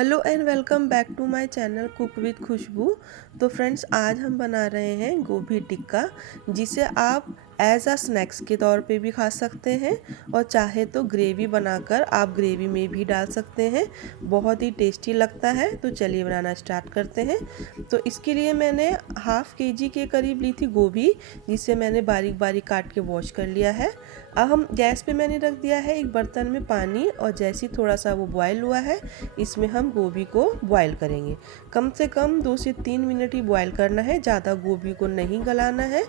Hello and welcome back to my channel cook with Khushboo. तो friends, आज हम बना रहे हैं गोभी टिक्का, जिसे आप एज अ स्नैक्स के तौर पे भी खा सकते हैं और चाहे तो ग्रेवी बनाकर आप ग्रेवी में भी डाल सकते हैं। बहुत ही टेस्टी लगता है। तो चलिए बनाना स्टार्ट करते हैं। तो इसके लिए मैंने हाफ केजी के करीब ली थी गोभी, जिसे मैंने बारीक बारीक काट के वॉश कर लिया है। अब हम गैस पे मैंने रख दिया है एक बर्तन में पानी, और जैसे ही थोड़ा सा वो बॉयल हुआ है, इसमें हम गोभी को बॉयल करेंगे। कम से कम 2 से 3 मिनट ही बॉयल करना है, ज़्यादा गोभी को नहीं गलाना है,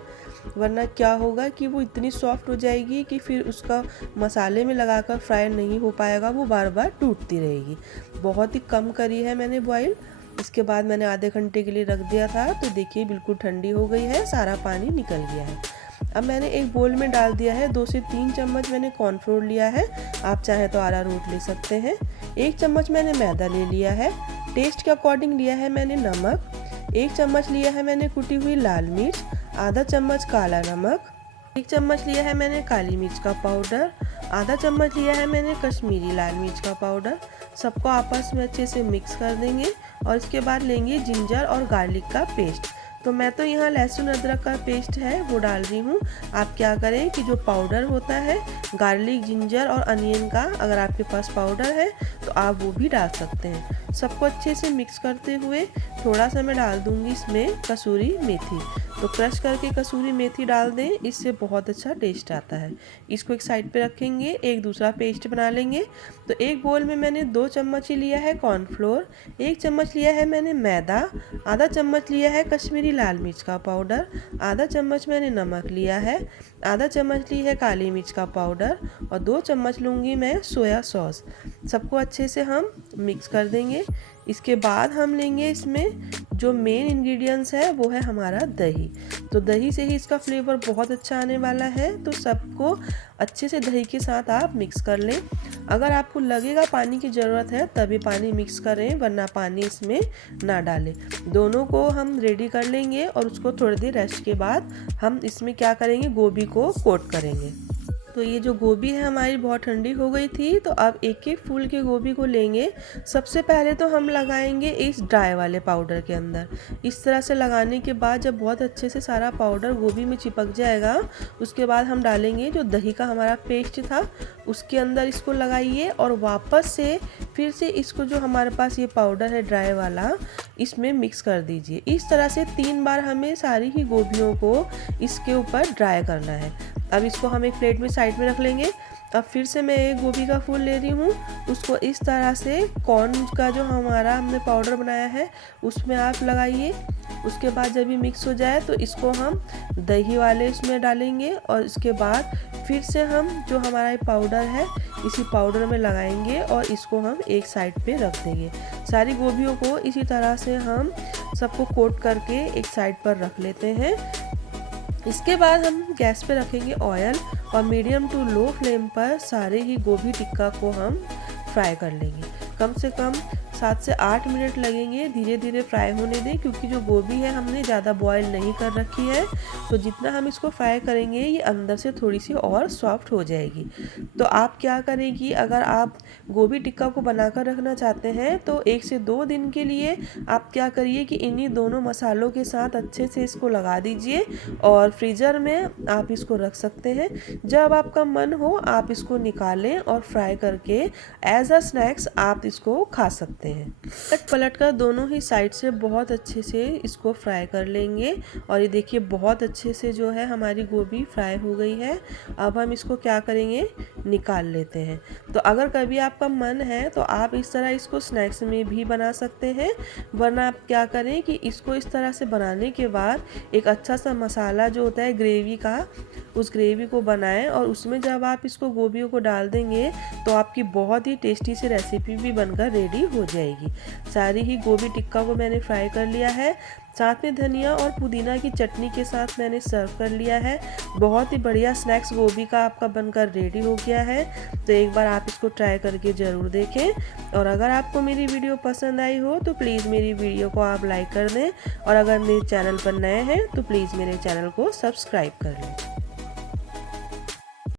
वरना क्या होगा कि वो इतनी सॉफ्ट हो जाएगी कि फिर उसका मसाले में लगाकर फ्राई नहीं हो पाएगा, वो बार बार टूटती रहेगी। बहुत ही कम करी है मैंने बॉयल। इसके बाद मैंने आधे घंटे के लिए रख दिया था, तो देखिए बिल्कुल ठंडी हो गई है, सारा पानी निकल गया है। अब मैंने एक बोल में डाल दिया है 2 से 3 चम्मच मैंने कॉर्नफ्लोर लिया है। आप चाहे तो अरारोट ले सकते हैं। 1 चम्मच मैंने मैदा ले लिया है। टेस्ट के अकॉर्डिंग लिया है मैंने नमक। 1 चम्मच लिया है मैंने कुटी हुई लाल मिर्च। आधा चम्मच काला नमक। 1 चम्मच लिया है मैंने काली मिर्च का पाउडर। आधा चम्मच लिया है मैंने कश्मीरी लाल मिर्च का पाउडर। सबको आपस में अच्छे से मिक्स कर देंगे और इसके बाद लेंगे जिंजर और गार्लिक का पेस्ट। तो मैं तो यहाँ लहसुन अदरक का पेस्ट है वो डाल रही हूँ। आप क्या करें कि जो पाउडर होता है गार्लिक, जिंजर और अनियन का, अगर आपके पास पाउडर है तो आप वो भी डाल सकते हैं। सबको अच्छे से मिक्स करते हुए थोड़ा सा मैं डाल दूँगी इसमें कसूरी मेथी। तो क्रश करके कसूरी मेथी डाल दें, इससे बहुत अच्छा टेस्ट आता है। इसको एक साइड पे रखेंगे, एक दूसरा पेस्ट बना लेंगे। तो एक बोल में मैंने 2 चम्मच ही लिया है कॉर्नफ्लोर। 1 चम्मच लिया है मैंने मैदा। आधा चम्मच लिया है कश्मीरी लाल मिर्च का पाउडर। आधा चम्मच मैंने नमक लिया है। आधा चम्मच ली है काली मिर्च का पाउडर और 2 चम्मच लूँगी मैं सोया सॉस। सबको अच्छे से हम मिक्स कर देंगे। इसके बाद हम लेंगे इसमें जो मेन इंग्रेडिएंट्स है वो है हमारा दही। तो दही से ही इसका फ्लेवर बहुत अच्छा आने वाला है। तो सबको अच्छे से दही के साथ आप मिक्स कर लें। अगर आपको लगेगा पानी की ज़रूरत है तभी पानी मिक्स करें, वरना पानी इसमें ना डालें। दोनों को हम रेडी कर लेंगे और उसको थोड़ी देर रेस्ट के बाद हम इसमें क्या करेंगे, गोभी को कोट करेंगे। तो ये जो गोभी है हमारी बहुत ठंडी हो गई थी, तो अब एक एक फूल के गोभी को लेंगे। सबसे पहले तो हम लगाएंगे इस ड्राई वाले पाउडर के अंदर। इस तरह से लगाने के बाद जब बहुत अच्छे से सारा पाउडर गोभी में चिपक जाएगा, उसके बाद हम डालेंगे जो दही का हमारा पेस्ट था उसके अंदर इसको लगाइए, और वापस से फिर से इसको जो हमारे पास ये पाउडर है ड्राई वाला, इसमें मिक्स कर दीजिए। इस तरह से 3 बार हमें सारी ही गोभियों को इसके ऊपर ड्राई करना है। अब इसको हम एक प्लेट में साइड में रख लेंगे। अब फिर से मैं एक गोभी का फूल ले रही हूँ, उसको इस तरह से कॉर्न का जो हमारा हमने पाउडर बनाया है उसमें आप लगाइए। उसके बाद जब ये मिक्स हो जाए तो इसको हम दही वाले इसमें डालेंगे, और इसके बाद फिर से हम जो हमारा ये पाउडर है इसी पाउडर में लगाएंगे और इसको हम एक साइड पे रख देंगे। सारी गोभियों को इसी तरह से हम सबको कोट करके एक साइड पर रख लेते हैं। इसके बाद हम गैस पे रखेंगे ऑयल, और मीडियम टू लो फ्लेम पर सारे ही गोभी टिक्का को हम फ्राई कर लेंगे। कम से कम 7 से 8 मिनट लगेंगे, धीरे धीरे फ्राई होने दें, क्योंकि जो गोभी है हमने ज़्यादा बॉयल नहीं कर रखी है। तो जितना हम इसको फ्राई करेंगे ये अंदर से थोड़ी सी और सॉफ्ट हो जाएगी। तो आप क्या करेंगी, अगर आप गोभी टिक्का को बनाकर रखना चाहते हैं तो 1 से 2 दिन के लिए आप क्या करिए कि इन्हीं दोनों मसालों के साथ अच्छे से इसको लगा दीजिए, और फ्रीज़र में आप इसको रख सकते हैं। जब आपका मन हो आप इसको निकालें और फ्राई करके एज अ स्नैक्स आप इसको खा सकते हैं। पलट पलट कर दोनों ही साइड से बहुत अच्छे से इसको फ्राई कर लेंगे। और ये देखिए बहुत अच्छे से जो है हमारी गोभी फ्राई हो गई है। अब हम इसको क्या करेंगे, निकाल लेते हैं। तो अगर कभी आपका मन है तो आप इस तरह इसको स्नैक्स में भी बना सकते हैं, वरना आप क्या करें कि इसको इस तरह से बनाने के बाद एक अच्छा सा मसाला जो होता है ग्रेवी का, उस ग्रेवी को बनाएं, और उसमें जब आप इसको गोभियों को डाल देंगे तो आपकी बहुत ही टेस्टी सी रेसिपी भी बनकर रेडी हो जाएगी। सारी ही गोभी टिक्का को मैंने फ्राई कर लिया है, साथ में धनिया और पुदीना की चटनी के साथ मैंने सर्व कर लिया है। बहुत ही बढ़िया स्नैक्स गोभी का आपका बनकर रेडी हो गया है। तो एक बार आप इसको ट्राई करके ज़रूर देखें। और अगर आपको मेरी वीडियो पसंद आई हो तो प्लीज़ मेरी वीडियो को आप लाइक कर दें, और अगर मेरे चैनल पर नए हैं तो प्लीज़ मेरे चैनल को सब्सक्राइब कर लें।